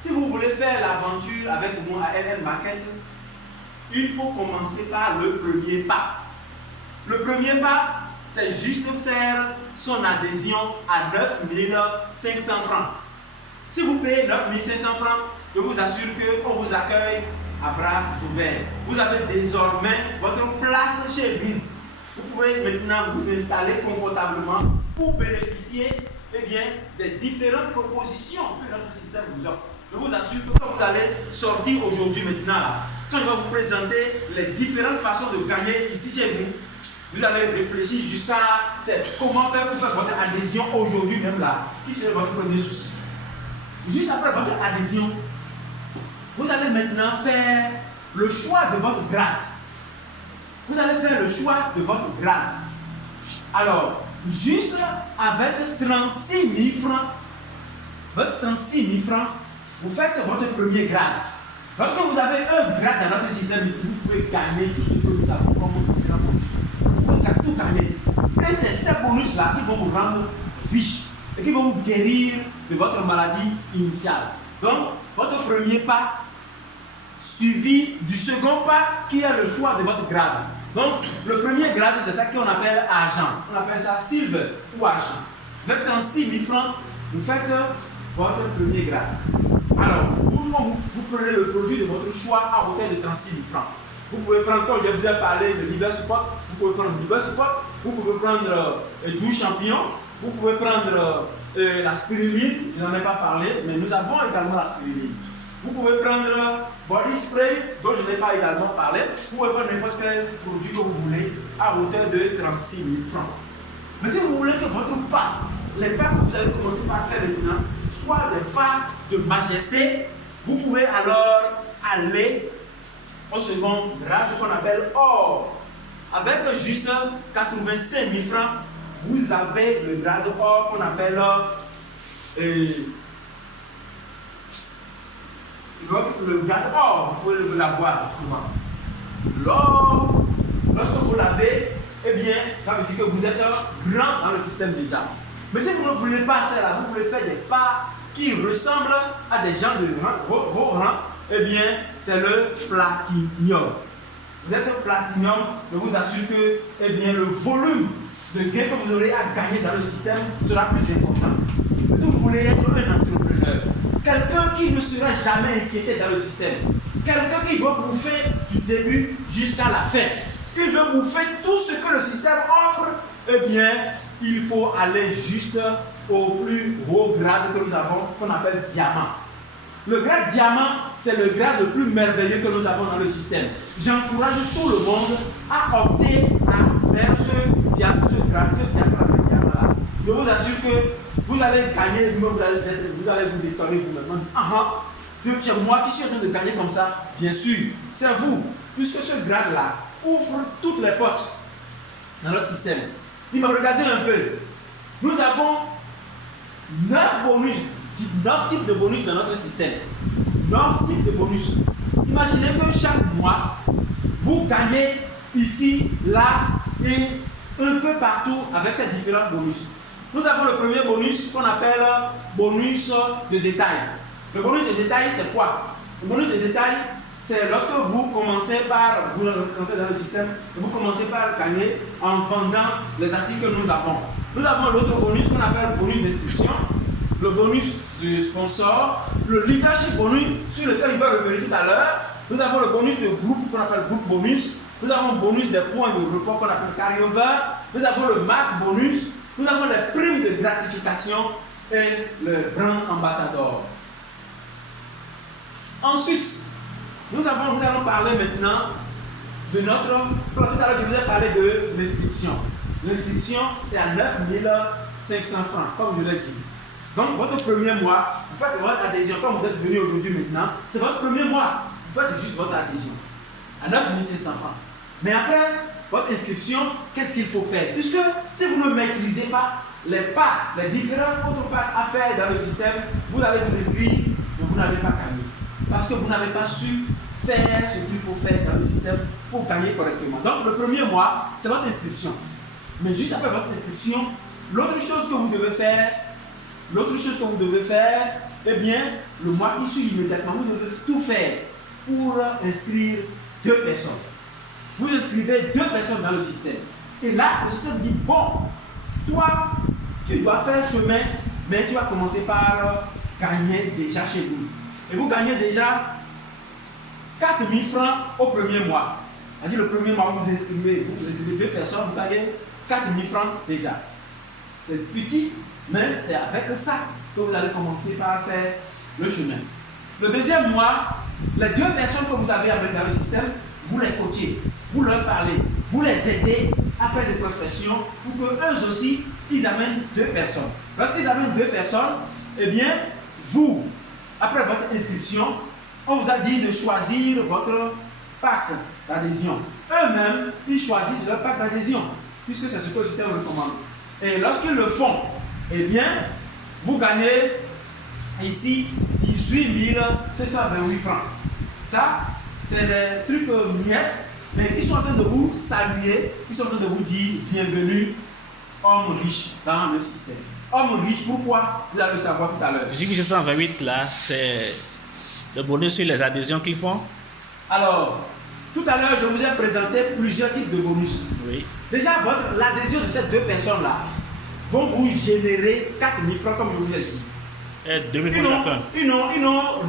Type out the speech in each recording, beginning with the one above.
si vous voulez faire l'aventure avec moi à LL Market, il faut commencer par le premier pas. Le premier pas, c'est juste faire son adhésion à 9500 francs. Si vous payez 9500 francs, je vous assure qu'on vous accueille à bras ouverts. Vous avez désormais votre place chez nous. Vous pouvez maintenant vous installer confortablement pour bénéficier des différentes propositions que notre système vous offre. Je vous assure que quand vous allez sortir aujourd'hui maintenant, quand il va vous présenter les différentes façons de gagner ici chez nous, vous allez réfléchir jusqu'à comment faire pour faire votre adhésion aujourd'hui même là, qui serait votre premier souci. Juste après votre adhésion, vous allez maintenant faire le choix de votre grade. Vous allez faire le choix de votre grade. Alors, juste avec 36 000 francs, votre 36 000 francs, vous faites votre premier grade. Lorsque vous avez un grade dans notre système ici, vous pouvez gagner tout ce que nous avons comme différents bonus. Vous pouvez tout gagner. Et c'est ces bonus-là qui vont vous rendre riche et qui vont vous guérir de votre maladie initiale. Donc, votre premier pas, suivi du second pas qui est le choix de votre grade. Donc, le premier grade, c'est ça qu'on appelle argent. On appelle ça silver ou argent. Avec 36 000 francs, vous faites votre premier grade. Alors, vous prenez le produit de votre choix à hauteur de 36 000 francs. Vous pouvez prendre, comme je vous ai parlé de liver support, vous pouvez prendre liver support, vous pouvez prendre 12 champignons, vous pouvez prendre la spiruline, je n'en ai pas parlé, mais nous avons également la spiruline. Vous pouvez prendre body spray, dont je n'ai pas également parlé. Vous pouvez prendre n'importe quel produit que vous voulez à hauteur de 36 000 francs. Mais si vous voulez que votre pas, les pas que vous avez commencé par faire maintenant, soient des pas de majesté, vous pouvez alors aller au second grade qu'on appelle or. Avec juste 85 000 francs, vous avez le grade or qu'on appelle le grade or. Vous pouvez l'avoir justement. L'or, lorsque vous l'avez, eh bien, ça veut dire que vous êtes grand dans le système déjà. Mais si vous ne voulez pas ça là, vous pouvez faire des pas qui ressemblent à des gens de vos rangs, eh bien, c'est le platinium. Vous êtes platinum, je vous assure que eh bien, le volume de gain que vous aurez à gagner dans le système sera plus important. Si vous voulez être un entrepreneur, quelqu'un qui ne sera jamais inquiété dans le système, quelqu'un qui va bouffer du début jusqu'à la fin, il veut bouffer tout ce que le système offre, eh bien, il faut aller juste au plus haut grade que nous avons, qu'on appelle diamant. Le grade diamant, c'est le grade le plus merveilleux que nous avons dans le système. J'encourage tout le monde à opter vers ce diamant, le diamant-là. Je vous assure que vous allez gagner, vous allez vous étonner vous-même. C'est moi qui suis en train de gagner comme ça. Bien sûr, c'est vous, puisque ce grade-là ouvre toutes les portes dans notre système. Il m'a regardé un peu. Nous avons 9 types de bonus dans notre système. 9 types de bonus. Imaginez que chaque mois, vous gagnez ici, là et un peu partout avec ces différents bonus. Nous avons le premier bonus qu'on appelle bonus de détail. Le bonus de détail, c'est quoi? Le bonus de détail, c'est lorsque vous commencez par, vous rentrez dans le système, et vous commencez par gagner en vendant les articles que nous avons. Nous avons l'autre bonus qu'on appelle bonus d'inscription, le bonus de sponsor, le leadership bonus sur lequel il va revenir tout à l'heure. Nous avons le bonus de groupe qu'on appelle groupe bonus. Nous avons le bonus des points de report qu'on appelle carry-over. Nous avons le marque bonus. Nous avons les primes de gratification et le brand ambassadeur. Ensuite, nous allons parler maintenant de notre... Tout à l'heure, je vous ai parlé de l'inscription. L'inscription, c'est à 9 500 francs, comme je l'ai dit. Donc, votre premier mois, vous faites votre adhésion. Comme vous êtes venu aujourd'hui maintenant, c'est votre premier mois. Vous faites juste votre adhésion à 9 500 francs. Mais après votre inscription, qu'est-ce qu'il faut faire? Puisque si vous ne maîtrisez pas les différents autres pas à faire dans le système, vous allez vous inscrire, mais vous n'allez pas gagner. Parce que vous n'avez pas su faire ce qu'il faut faire dans le système pour gagner correctement. Donc, le premier mois, c'est votre inscription. Mais juste après votre inscription, l'autre chose que vous devez faire, eh bien, le mois qui suit immédiatement, vous devez tout faire pour inscrire 2 personnes. Vous inscrivez 2 personnes dans le système. Et là, le système dit, bon, toi, tu dois faire chemin, mais tu vas commencer par gagner déjà chez vous. Et vous gagnez déjà 4 000 francs au premier mois. On dit le premier mois, vous inscrivez 2 personnes, vous gagnez 4 000 francs déjà. C'est petit, mais c'est avec ça que vous allez commencer par faire le chemin. Le deuxième mois, les 2 personnes que vous avez amenées dans le système, vous les coachez, vous leur parlez, vous les aidez à faire des prospections pour qu'eux aussi, ils amènent 2 personnes. Lorsqu'ils amènent 2 personnes, eh bien, vous, après votre inscription, on vous a dit de choisir votre pack d'adhésion. Eux-mêmes, ils choisissent leur pack d'adhésion, puisque c'est ce que le système recommande. Et lorsqu'ils le font, eh bien, vous gagnez ici 18 728 francs. Ça, c'est des trucs miettes, mais qui sont en train de vous saluer, qui sont en train de vous dire bienvenue, homme riche dans le système. Homme riche, pourquoi? Vous allez le savoir tout à l'heure. 18 728 là, c'est le bonus sur les adhésions qu'ils font. Alors, tout à l'heure, je vous ai présenté plusieurs types de bonus. Oui. Déjà, l'adhésion de ces 2 personnes-là vont vous générer 4 000 francs, comme je vous ai dit. Et 2 000 francs chacun. Ils n'ont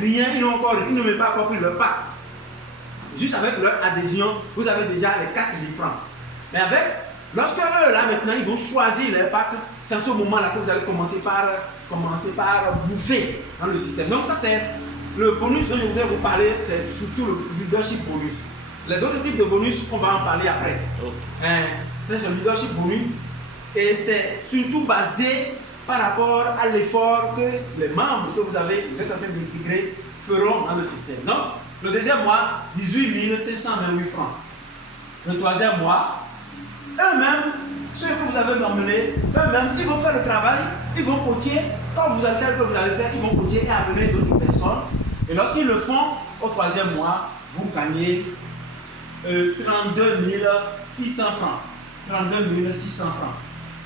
rien, ils n'ont même pas encore pris leur pack. Juste avec leur adhésion, vous avez déjà les 4 000 francs. Mais lorsque eux, là, maintenant, ils vont choisir leur pack, c'est en ce moment-là que vous allez commencer par bouffer dans le système. Donc, ça, c'est le bonus dont je voudrais vous parler, c'est surtout le leadership bonus. Les autres types de bonus, on va en parler après. Okay. C'est un leadership bonus et c'est surtout basé par rapport à l'effort que les membres que vous êtes en train d'intégrer feront dans le système. Donc, le deuxième mois, 18 528 francs. Le troisième mois, eux-mêmes, ceux que vous avez emmenés, eux-mêmes, ils vont faire le travail, ils vont coacher, comme vous allez faire que vous allez faire, ils vont coacher et amener d'autres personnes. Et lorsqu'ils le font, au troisième mois, vous gagnez 32 600 francs. 32 600 francs.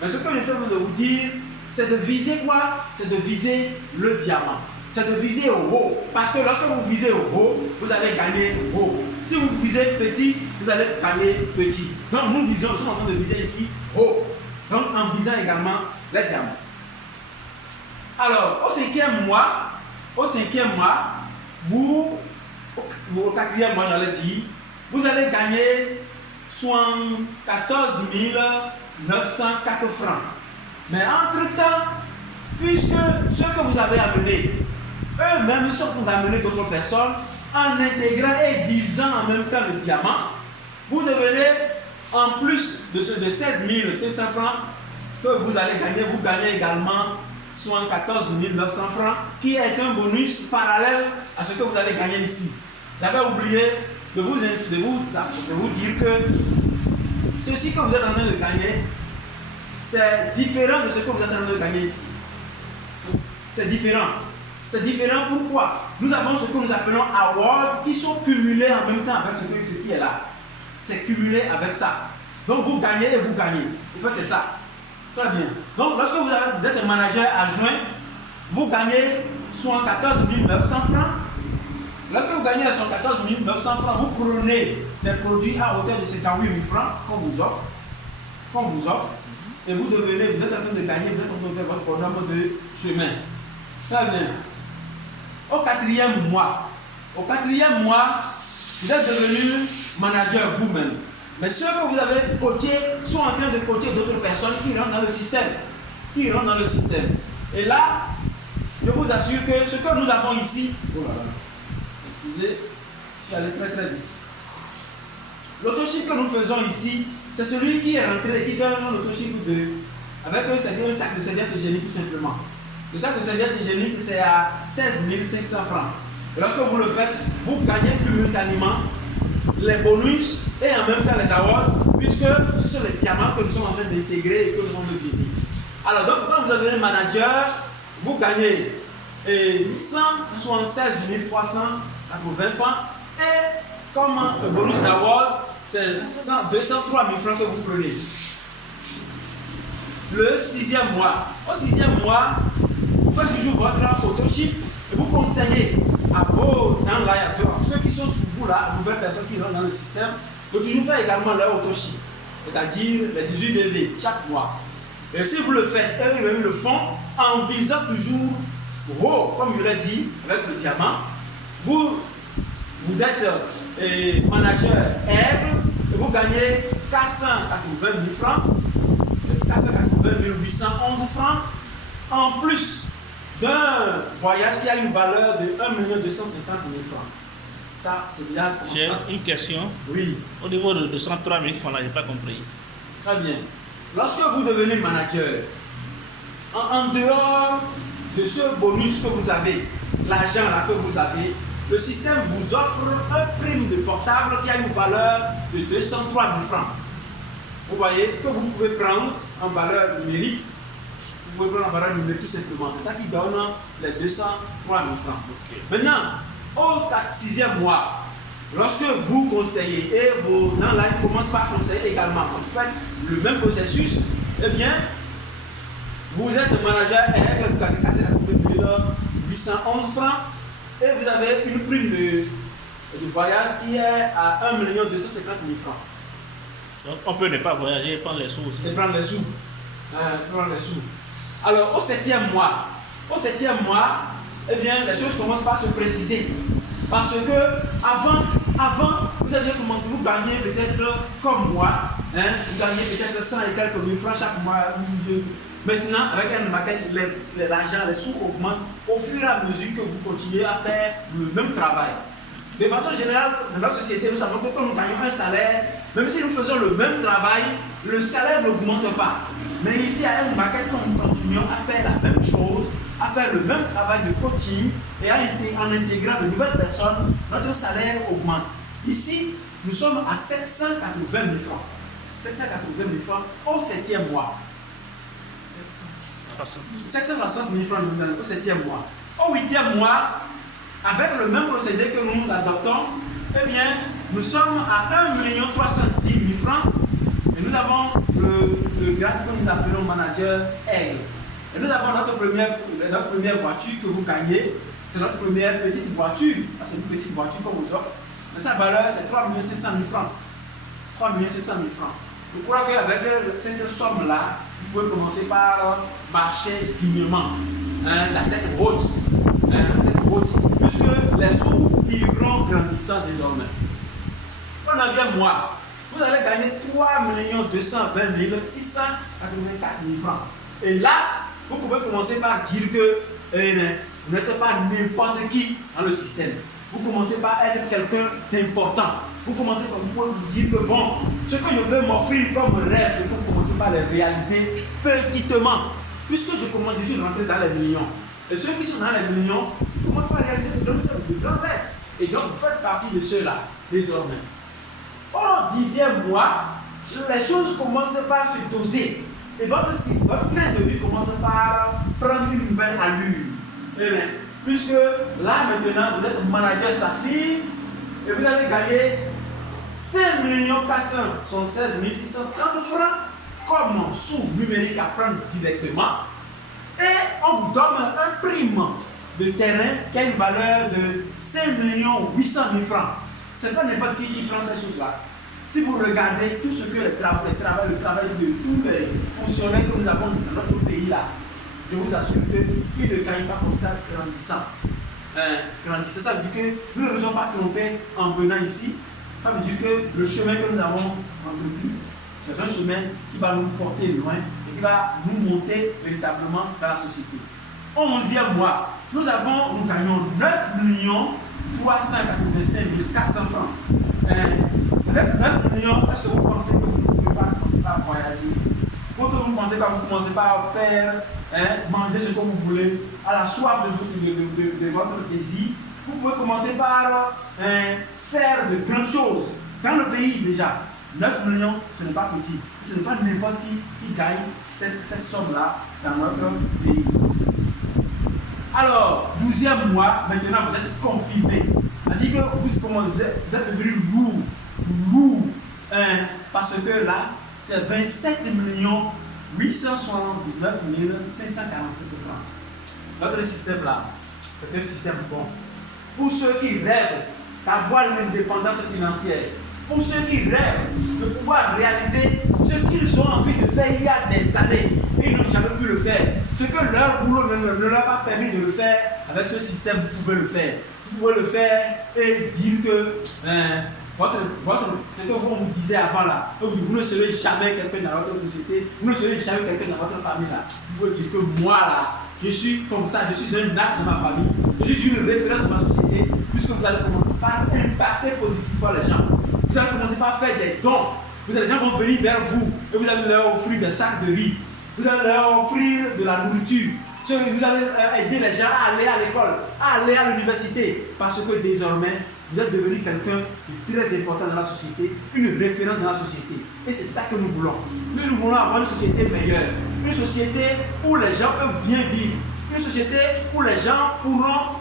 Mais ce que je suis en train de vous dire, c'est de viser quoi? C'est de viser le diamant. C'est de viser au haut. Parce que lorsque vous visez au haut, vous allez gagner haut. Si vous visez petit, vous allez gagner petit. Donc nous sommes en train de viser ici haut. Donc en visant également les diamants. Alors, au cinquième mois, vous, au quatrième mois, j'allais dire, vous allez gagner 14 904 francs. Mais entre-temps, puisque ceux que vous avez amenés, eux-mêmes sont pour amener d'autres personnes, en intégrant et visant en même temps le diamant, vous devenez, en plus de 16 500 francs que vous allez gagner, vous gagnez également 14 900 francs, qui est un bonus parallèle à ce que vous allez gagner ici. J'avais oublié de vous dire que ceci que vous êtes en train de gagner, c'est différent de ce que vous êtes en train de gagner ici. C'est différent. C'est différent pourquoi? Nous avons ce que nous appelons awards qui sont cumulés en même temps avec ce qui est là. C'est cumulé avec ça. Donc vous gagnez et vous gagnez. Vous faites ça. Très bien. Donc lorsque vous êtes un manager adjoint, vous gagnez 14 900 francs. Lorsque vous gagnez 14 900 francs, vous prenez des produits à hauteur de 58 000 francs qu'on vous offre. Et vous êtes en train de gagner, vous êtes en train de faire votre programme de chemin. Très bien. Au quatrième mois, vous êtes devenu manager vous-même. Mais ceux que vous avez coachés sont en train de coacher d'autres personnes qui rentrent dans le système. Et là, je vous assure que ce que nous avons ici, excusez, je suis allé très très vite. L'autoship que nous faisons ici, c'est celui qui est rentré et qui fait un autoship avec un sac de serviettes hygiéniques tout simplement. Le sac de serviettes hygiéniques, c'est à 16 500 francs. Et lorsque vous le faites, vous gagnez cumulativement les bonus et en même temps les awards, puisque ce sont les diamants que nous sommes en train d'intégrer et que nous avons visite. Alors, donc, quand vous avez un manager, vous gagnez 176 380 francs et comme bonus d'award, c'est 203 000 francs que vous prenez. Le sixième mois. Au sixième mois, vous faites toujours votre autoship vous conseillez à vos à ceux qui sont sous vous là, à nouvelles personnes qui rentrent dans le système, de toujours faire également leur autochip, c'est-à-dire les 18 bébés chaque mois. Et si vous le faites, et eux-mêmes le font, en visant toujours haut, comme je l'ai dit, avec le diamant, vous êtes manager aigle, et vous gagnez 480 000 francs, 480 811 francs, en plus d'un voyage qui a une valeur de 1 250 000 francs. Ça, c'est déjà constant. J'ai une question. Oui. Au niveau de 203 000 francs, là, je n'ai pas compris. Très bien. Lorsque vous devenez manager, en dehors de ce bonus que vous avez, l'argent là que vous avez, le système vous offre un prime de portable qui a une valeur de 203 000 francs. Vous voyez que vous pouvez prendre en valeur numérique. Vous pouvez prendre en valeur numérique tout simplement. C'est ça qui donne les 203 000 francs. Okay. Maintenant, au 6e mois, lorsque vous conseillez et vos downlines commencent par conseiller également, en fait, le même processus, eh bien, vous êtes manager aigle, vous cassez la 811 francs et vous avez une prime de voyage qui est à 1 250 000 francs. Donc, on peut ne pas voyager et prendre les sous aussi. Et prendre les sous. Alors, au 7e mois, eh bien, les choses commencent par se préciser. Parce que avant, vous aviez commencé, vous gagnez peut-être comme moi, vous gagnez peut-être 100 et quelques mille francs chaque mois. Maintenant, avec une maquette, l'argent, les sous augmentent au fur et à mesure que vous continuez à faire le même travail. De façon générale, dans notre société, nous savons que quand nous gagnons un salaire, même si nous faisons le même travail, le salaire n'augmente pas. Mais ici, à une maquette, quand nous continuons à faire la même chose, à faire le même travail de coaching et en intégrant de nouvelles personnes, notre salaire augmente. Ici, nous sommes à 780 000 francs. 780 000 francs au 7e mois. 760 000 francs au 7e mois. Au 8e mois, avec le même procédé que nous adoptons, eh bien, nous sommes à 1 310 000 francs et nous avons le grade que nous appelons manager aigle. Et nous avons notre première voiture que vous gagnez. C'est notre première petite voiture. C'est une petite voiture qu'on vous offre. Mais sa valeur, c'est 3 700 000 francs. 3 700 000 francs. Je crois qu'avec cette somme-là, vous pouvez commencer par marcher dignement. La tête haute. Puisque les sous iront grandissant désormais. Au 9e mois, vous allez gagner 3 220 684 000 francs. Et là, vous pouvez commencer par dire que vous n'êtes pas n'importe qui dans le système. Vous commencez par être quelqu'un d'important. Vous commencez par vous dire que bon, ce que je veux m'offrir comme rêve, je peux commencer par les réaliser petitement. Puisque je suis rentré dans les millions. Et ceux qui sont dans les millions commencent par réaliser de grands rêves. Et donc vous faites partie de ceux-là, désormais. Au 10e mois, les choses commencent par se doser. Et votre train de vie commence par prendre une nouvelle allure. Puisque là maintenant, vous êtes manager Saphir et vous allez gagner 5 476 630 francs comme sous numérique à prendre directement. Et on vous donne un prime de terrain qui a une valeur de 5 800 000 francs. Ce n'est pas n'importe qui prend ces choses-là. Si vous regardez tout ce que le travail de tous les fonctionnaires que nous avons dans notre pays là, je vous assure qu'ils ne gagnent pas comme ça grandissant. Ça veut dire que nous ne nous sommes pas trompés en venant ici. Ça veut dire que le chemin que nous avons entrepris, c'est un chemin qui va nous porter loin et qui va nous monter véritablement dans la société. Au 11e mois, nous gagnons 9 385 400 francs. Avec 9 millions, est-ce que vous pensez que vous ne pouvez pas commencer par voyager? Quand vous pensez que vous commencez par faire, manger ce que vous voulez, à la soif de votre désir, vous pouvez commencer par faire de grandes choses dans le pays déjà. 9 millions, ce n'est pas petit. Ce n'est pas n'importe qui gagne cette somme-là dans notre pays. Alors, 12e mois, maintenant vous êtes confirmé. C'est-à-dire que vous êtes devenu lourd. Parce que là, c'est 27 879 547 francs. Notre système là, c'est un système bon. Pour ceux qui rêvent d'avoir l'indépendance financière, pour ceux qui rêvent de pouvoir réaliser ce qu'ils ont envie de faire il y a des années et ils n'ont jamais pu le faire, ce que leur boulot ne leur a pas permis de le faire, avec ce système, vous pouvez le faire. Vous pouvez le faire et dire que ce que vous disait avant là, vous ne serez jamais quelqu'un dans votre société, vous ne serez jamais quelqu'un dans votre famille là. Vous pouvez dire que moi là, je suis comme ça, je suis un as de ma famille, je suis une référence de ma société, puisque vous allez commencer par impacter positivement les gens. Vous allez commencer par faire des dons. Les gens vont venir vers vous et vous allez leur offrir des sacs de riz. Vous allez leur offrir de la nourriture. Vous allez aider les gens à aller à l'école, à aller à l'université, parce que désormais, vous êtes devenu quelqu'un de très important dans la société, une référence dans la société. Et c'est ça que nous voulons. Nous voulons avoir une société meilleure, une société où les gens peuvent bien vivre, une société où les gens pourront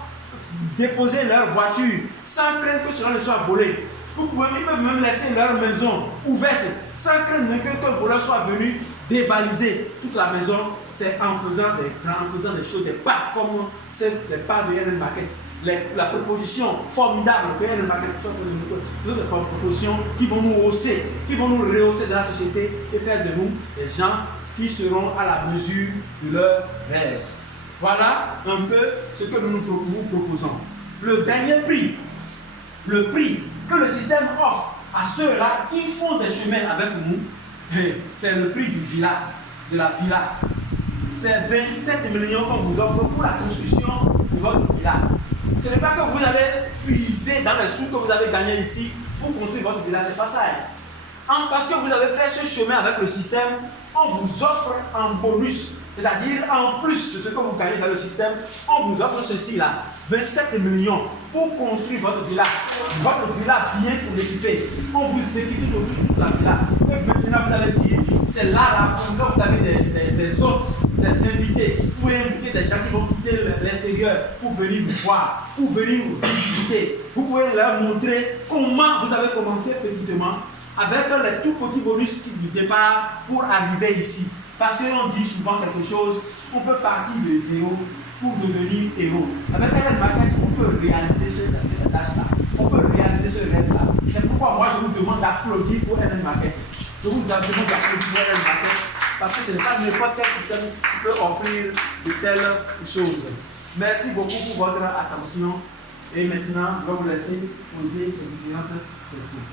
déposer leur voiture sans craindre que cela ne soit volé. Ils peuvent même laisser leur maison ouverte sans craindre qu'un voleur soit venu dévaliser toute la maison. C'est en faisant des choses, des pas comme les pas de Ellen Market. La proposition formidable que Ellen Market soit des propositions qui vont nous hausser, qui vont nous rehausser dans la société et faire de nous des gens qui seront à la mesure de leurs rêves. Voilà un peu ce que nous proposons. Le dernier prix, le prix que le système offre à ceux-là qui font des chemins avec nous, c'est le prix de la villa. C'est 27 millions qu'on vous offre pour la construction de votre villa. Ce n'est pas que vous allez puiser dans les sous que vous avez gagnés ici pour construire votre villa, c'est pas ça. Parce que vous avez fait ce chemin avec le système, on vous offre un bonus. C'est-à-dire, en plus de ce que vous gagnez dans le système, on vous offre ceci-là, 27 millions pour construire votre villa bien équipée. On vous équipe tout autour de la villa. Et maintenant, vous allez dire, c'est là, quand vous avez des hôtes, des invités, vous pouvez inviter des gens qui vont quitter l'extérieur pour venir vous voir, pour venir vous visiter. Vous pouvez leur montrer comment vous avez commencé petitement, avec les tout petits bonus du départ pour arriver ici. Parce qu'on dit souvent quelque chose, on peut partir de zéro pour devenir héros. Avec Ellen Market, on peut réaliser cette tâche-là. On peut réaliser ce rêve-là. C'est pourquoi moi, je vous demande d'applaudir pour Ellen Market. Je vous demande d'applaudir pour Ellen Market parce que ce n'est pas n'importe quel système qui peut offrir de telles choses. Merci beaucoup pour votre attention. Et maintenant, je vais vous laisser poser les différentes questions.